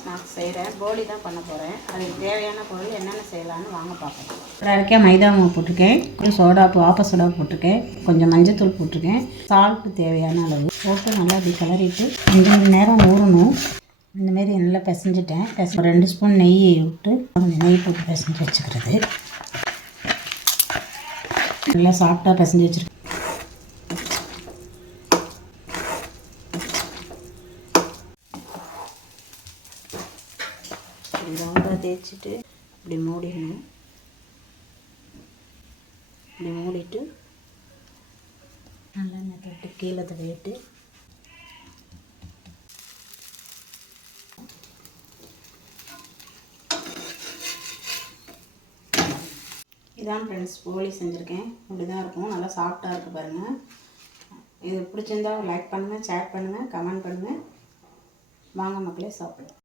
Snacks செய்கிறேன். போலி தான் பண்ண போகிறேன். அதுக்கு தேவையான பொருள் என்னென்ன செய்யலான்னு வாங்க பார்க்கலாம். ஒரு அரைக்கா மைதா மாவு போட்டிருக்கேன், சோடாப்பு ஆப்ப சோடா போட்டிருக்கேன், கொஞ்சம் மஞ்சத்தூள் போட்டிருக்கேன், சால்ட்டு தேவையான அளவு போட்டு நல்லா இப்படி கிளறிட்டு 5 மணி நேரம் ஊறணும். இந்தமாரி நல்லா பிசைஞ்சிட்டேன். ஒரு 2 ஸ்பூன் நெய் விட்டு கொஞ்சம் நெய் போட்டு பிசைஞ்சு வச்சுக்கிறது. நல்லா சாஃப்டாக பிசைஞ்சு வச்சுருக்கேன். ரவுண்டாக தேய்ச்சிட்டு இப்படி மூடிடணும். இப்படி மூடிட்டு நல்லெண்ணெய் தொட்டு கீழே தடவிட்டு இதான் ஃப்ரெண்ட்ஸ் போலி செஞ்சுருக்கேன். இப்படி தான் இருக்கும். நல்லா சாஃப்டாக இருக்குது பாருங்கள். இது பிடிச்சிருந்தா லைக் பண்ணுங்கள், ஷேர் பண்ணுங்கள், கமெண்ட் பண்ணுங்கள். வாங்க மக்களே சாப்பிடுவோம்.